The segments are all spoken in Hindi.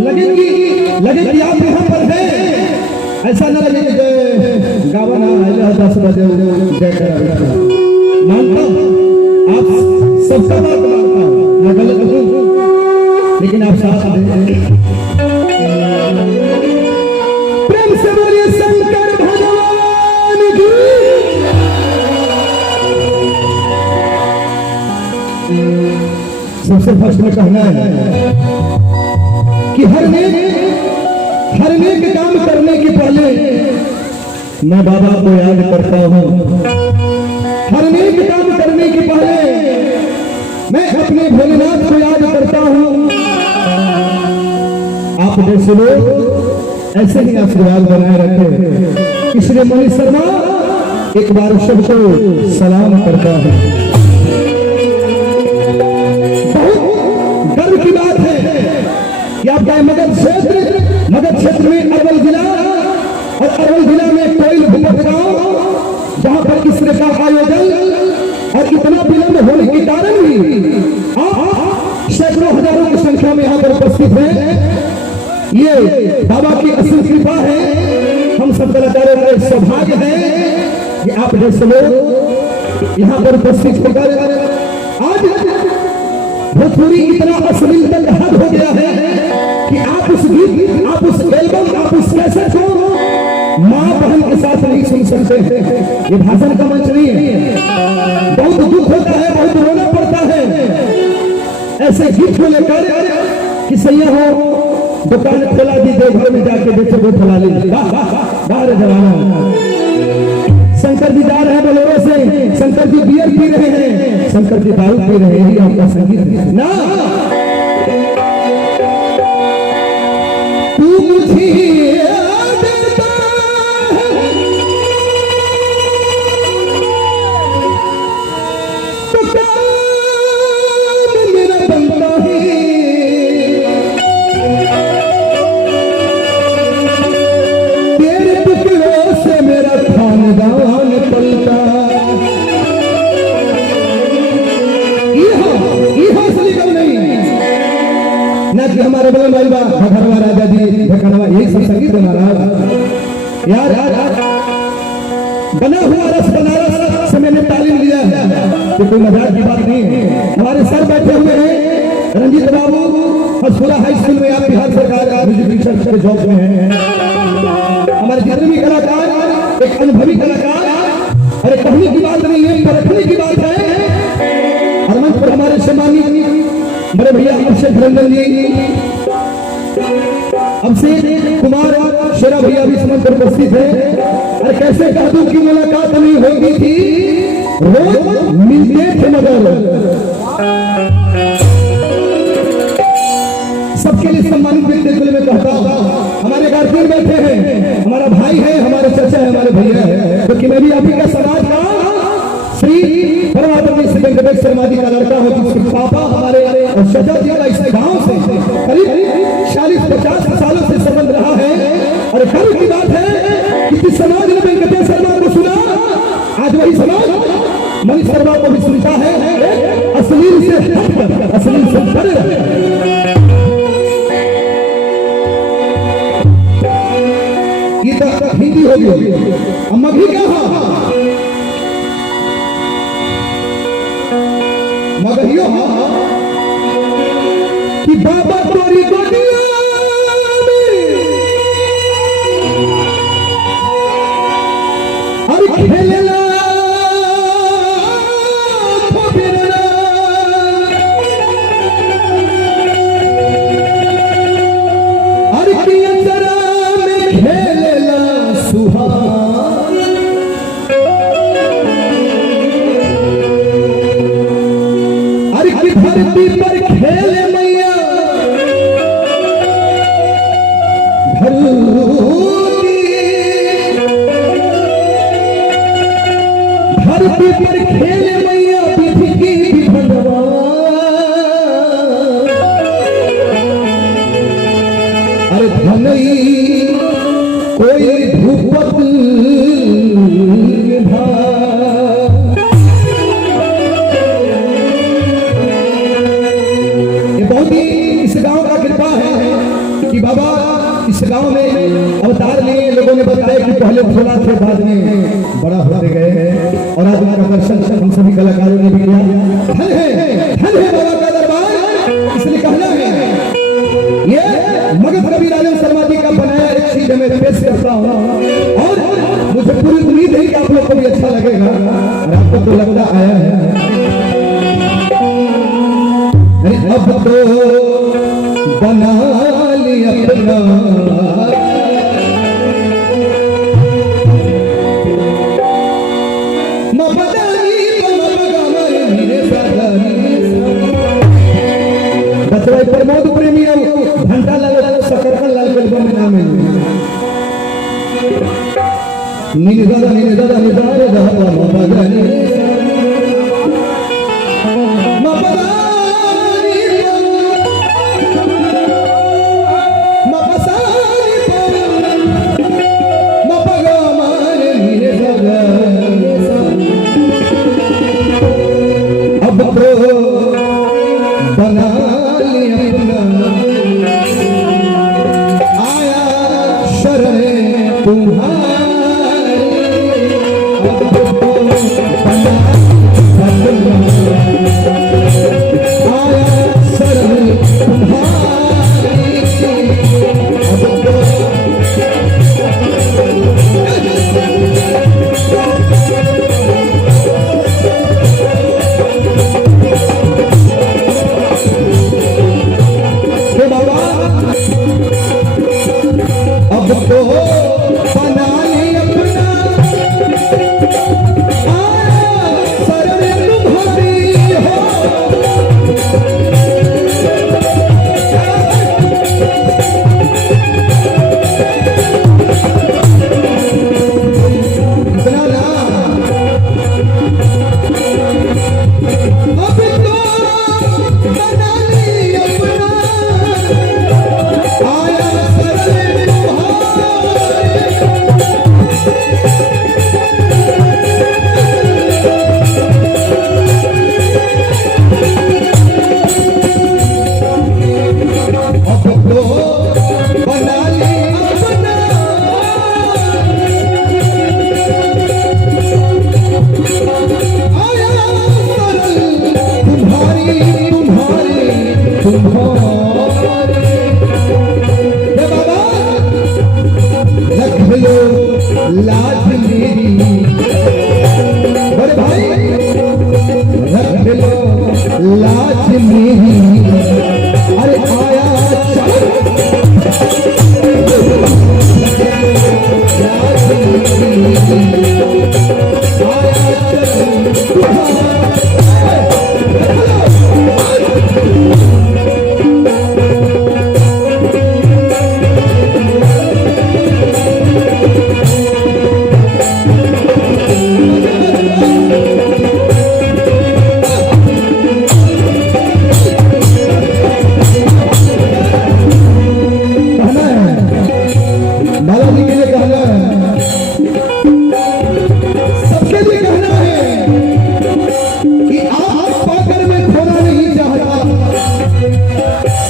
लगे कि आप यहाँ पर हैं, ऐसा न लगे कि गावन 10 बजे मानता हूँ, आप सबका बात मानता हूँ, मैं गलत हूँ, लेकिन आप साथ दें। प्रेम से बोलिए शंकर भगवान की। सबसे फर्स्ट में कहना है कि हर नेक काम करने के पहले मैं बाबा को याद करता हूँ। हर नेक काम करने के पहले मैं अपने भोलेनाथ को याद करता हूँ। आप जैसे लोग ऐसे ही आशीर्वाद बनाए रखे, इसलिए मनीष शर्मा एक बार सबको सलाम करता हूँ। बहुत गर्व की बात है कि आपका मगध क्षेत्र में अरवल जिला और अरवल जिला में कोयल भूपत गांव, जहां पर इस तरह का आयोजन और इतना विलंब होने के कारण भी आप सैकड़ों हजारों की संख्या में यहाँ पर उपस्थित हैं। ये बाबा की असीम कृपा है। हम सब कलाकारों का सौभाग्य है कि आप जैसे लोग यहाँ पर उपस्थित होकर आज भोजपुरी इतना अश्लील तक हद हो गया है कि आप उस गीत, आप उस एल्बम, आप उस कैसेट को माँ बहन के साथ नहीं सुन सकते। ये भाषण का मंच नहीं है। बहुत दुख होता है, बहुत रोना पड़ता है ऐसे गीत को लेकर कि सैया हो दुकान खोला दीजिए, घर में जाके बेचो वो फैला लीजिए। बाहर जवाना शंकर जी जा रहे हैं बोलेरो से, शंकर जी बियर पी रहे हैं, शंकर जी दारू पी रहे हैं, आपका संगीत ना। तू मुझे हमारे बगल वाली भगरवा राजा जी भगरवा, यही सब संगीत है महाराज। यार बना हुआ रस बनारस से मैंने तालीम लिया है, तो कोई मजाक की बात नहीं है। हमारे सर बैठे हुए हैं रंजीत बाबू, हसपुरा हाई स्कूल में आप बिहार सरकार म्यूजिक टीचर के जॉब में हैं। हमारे जितने भी कलाकार एक अनुभवी कलाकार, अरे कहने की बात नहीं है, परखने की बात है। और मंच पर हमारे सम्मानित बड़े भैया अभिषेक रंजन जी, अभिषेक कुमार शेरा भैया भी समझ कर उपस्थित है। और कैसे कह दूं कि मुलाकात नहीं होगी थी, रोज मिलते थे मगर। सबके लिए सम्मानित व्यक्ति के लिए मैं कहता हूँ, हमारे गार्जियन बैठे हैं, हमारा भाई है, हमारे चाचा है, हमारे भैया है, क्योंकि मैं भी अभी का समाज का श्री परमात्मा श्री वेंकटेश शर्मा जी का लड़का हो, जिसके पापा हमारे और चाचा जी का इस गांव से करीब 40-50 सालों से संबंध रहा है। और गर्व की बात है कि जिस समाज ने वेंकटेश शर्मा को सुना, आज वही समाज मनीष शर्मा को भी सुनता है। अश्लील से हटकर, अश्लील से परे ये तो हिंदी हो गई। अम्मा भी कहा मगहियो कि बाबा तोरी गोदिया में और खेलना खोबेरा, और की अंदरा में खेलना सुहाग, धरती पर खेले मैया धरती पर खेले मैया विधि की भगवान। अरे धनई कोई भूपत इस गांव का कि बाबा इस गांव में अवतार लिए लोगों ने बताया कि पहले थोड़ा थे बाद में बड़ा होते गए हैं और आज उनका दर्शन हम सभी कलाकारों ने भी किया। धन है बाबा का दरबार। इसलिए कहना है ये मगध कवि राजन शर्मा जी का बनाया एक चीज मैं पेश करता हूँ और मुझे पूरी उम्मीद है कि आप लोग को भी अच्छा लगेगा और आपको तो लगता आया है। अब तो बना लिया अपना प्रमोद प्रेमी घंटा लाल सकरकन लाल फिल्म में नाम है नीला नीला नीला लाज मेरी बड़े भाई रख लो लाज मेरी अरे आया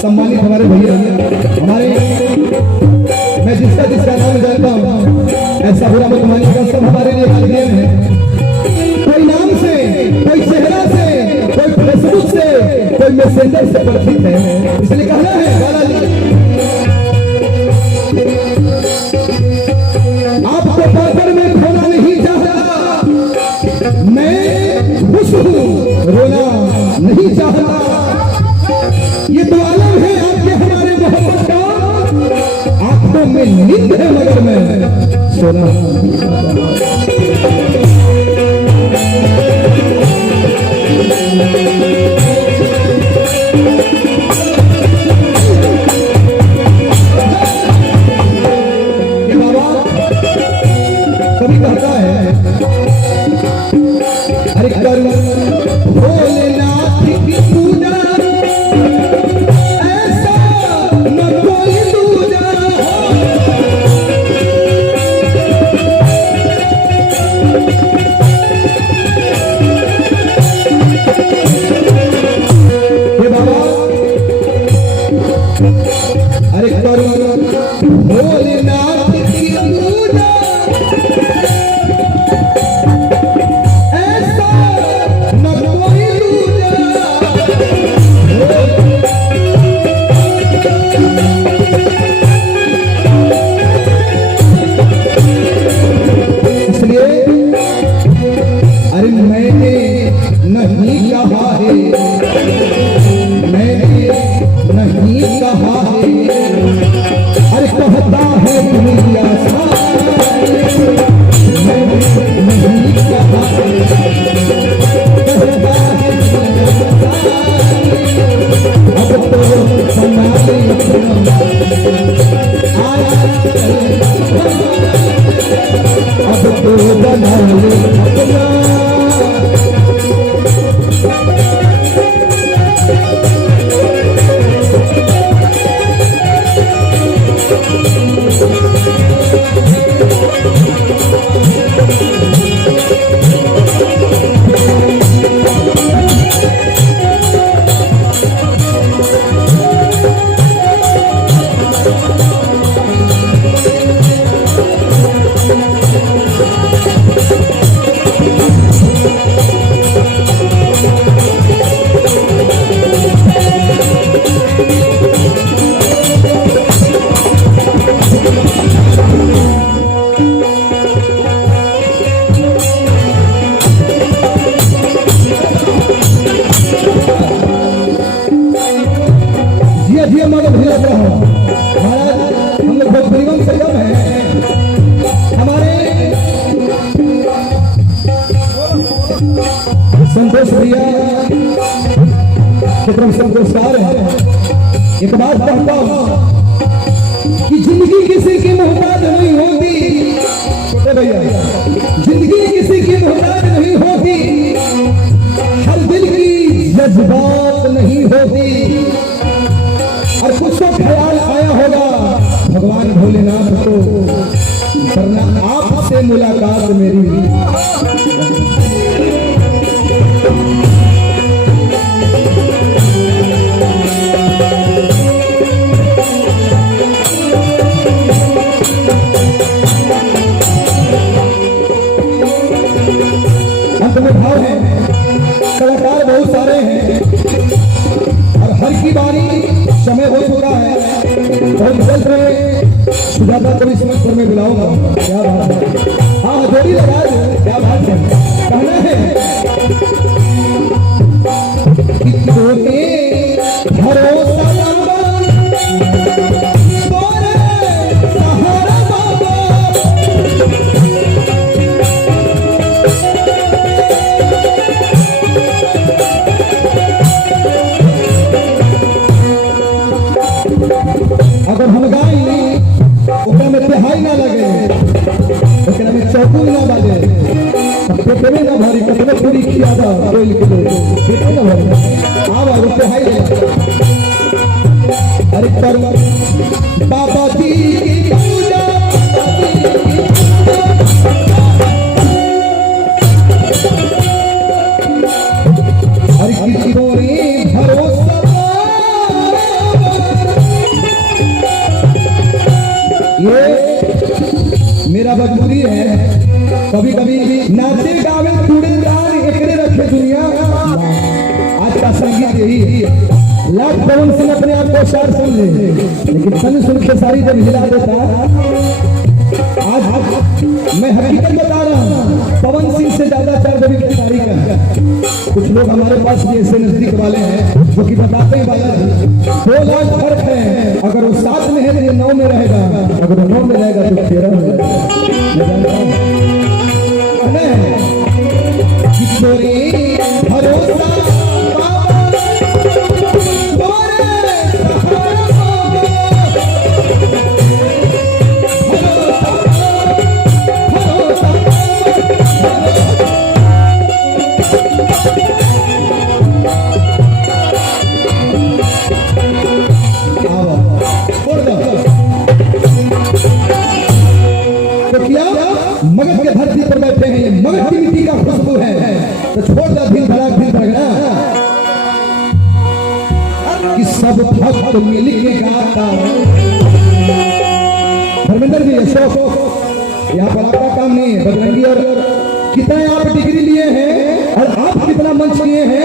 सम्मानित हमारे भैया हमारे मैं जिसका नाम जानता हूँ ऐसा बुरा मत मानिएगा, सब हमारे लिए खालियन है। कोई नाम से, कोई चेहरा से, कोई फेसबुक से, कोई मैसेंजर से परिचित है। इसलिए कहना है बाला जी आपको पाकर में खोना नहीं चाहता, मैं खुश हूँ रोना नहीं चाहता। ये तो आलम है आपके हमारे मोहब्बत का, आंखों में नींद है मगर मैं सोना। ये बाबा कभी कहता है अरे करूं भोलेनाथ की पूजा अरे करो भोलेनाथ की पूजा, ऐसा न कोई दूजा। इसलिए अरे मैंने नहीं कहा है, मैंने नहीं कहा है, अरे कहता है दुनिया सारी, मैंने नहीं कहा है, कहता है दुनिया सारी। अब तो संभाले आया, अब तो बना ले अपना। संतोष भैया की तरफ से पुरस्कार है। एक बात कहता हूं कि जिंदगी किसी की मोहताज नहीं होती, छोटे भैया, जिंदगी किसी की मोहताज नहीं होती, हर दिल की जज्बात नहीं होती। और कुछ तो ख्याल आया होगा भगवान भोलेनाथ को, वरना आपसे मुलाकात मेरी। अंत में भाव है, कलाकार बहुत सारे हैं और हर की बारी समय हो चुका है। बहुत जल्द में सुजाता को इस मंच में बुलाऊंगा। क्या बात है, हाँ जोड़ी लगा दो, क्या बात है। कहना है कि तोने भरोसा अगर हम गाई ओकरा में तिहाई ना लगे, ओकरा में चौकुल ना बाजे, पेटे में ना भरी, कतने पूरी खिया था कोई किलो पेटे ना भरी, आवा वो तिहाई लगे। अरे कर बाबा जी की पूजा, अरे किसी को भरोसा ये मेरा मजबूरी है। कभी कभी नाचे गावे कूड़ेदार एकरे रखे दुनिया। आज का संगीत यही लाख पवन सिंह अपने आप को शार समझे, लेकिन सन सुन के सारी जब हिला देता। आज मैं हकीकत बता रहा हूँ, पवन सिंह से ज्यादा चार बड़ी खेसारी का। कुछ लोग हमारे पास भी ऐसे नजदीक वाले हैं जो कि बताते हैं वाला 2 लाख फर्क है। अगर वो 7 में है तो ये 9 में रहेगा, अगर वो 9 में रहेगा तो 13 में रहेगा। भरोसा मगध के धरती पर बैठे हैं, मगध की मिट्टी का खुशबू है, तो छोड़ दो दिल धड़क दिल धड़कना कि सब भक्त मिल के गाता। धर्मेंद्र जी अशोक, यहाँ पर आपका काम नहीं है, बजरंगी और कितना आप डिग्री लिए हैं और आप कितना मंच किए हैं,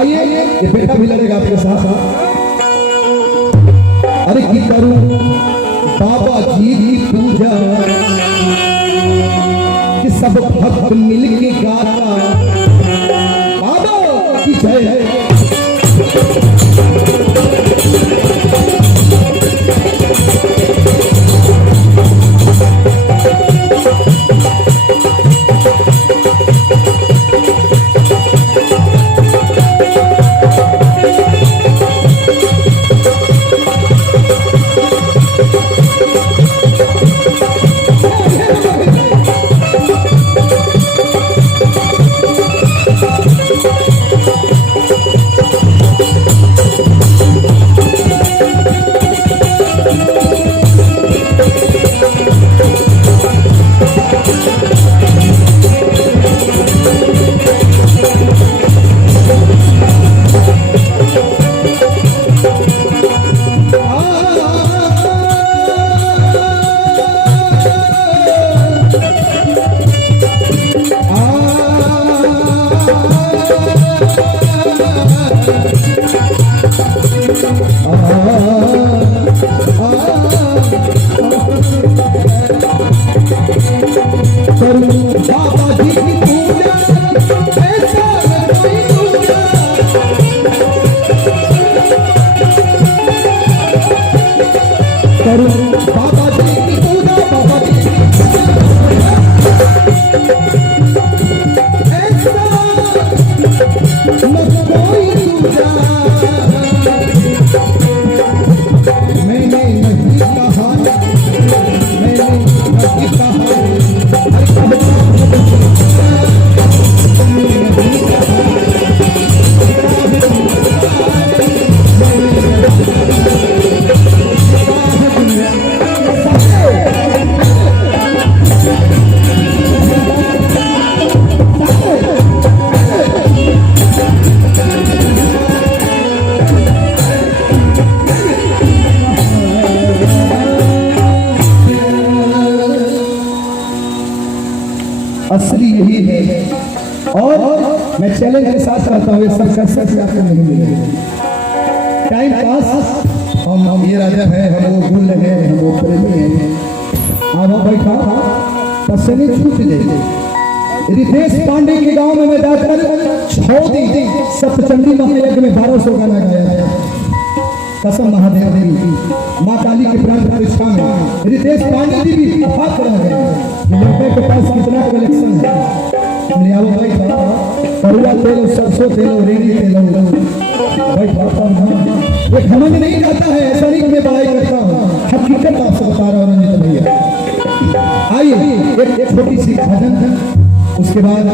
आइए ये बेटा भी लड़ेगा आपके साथ साथ। अरे की करूं बाबा जी की पूजा कि सब भक्त मिल के गाता, बाबा की जय है। असली यही है और मैं चैलेंज के साथ कहता हूँ, ये सब कैसे से आपको नहीं मिलेगा। टाइम पास हम ये राजा है, हम वो गुल है, हम वो प्रेमी है। अब बैठा पसंद छूट जाए। रितेश पांडे के गांव में मैं जाकर 6 दिन सप्तचंडी महायज्ञ में 1200 गाना गाया। कसम महादेव देवी माँ काली के प्राण प्रतिष्ठा में रितेश पांडे जी भी हाथ रह गए। लड़के के पास कितना कलेक्शन है, ले आओ भाई, करुआ तेल, सरसों तेल, रेंगी तेल भाई ये घमंड नहीं जाता है, ऐसा नहीं मैं बड़ाई करता हूँ, हकीकत आपसे बता रहा हूँ रंजित भैया। आइए एक छोटी सी भजन, उसके बाद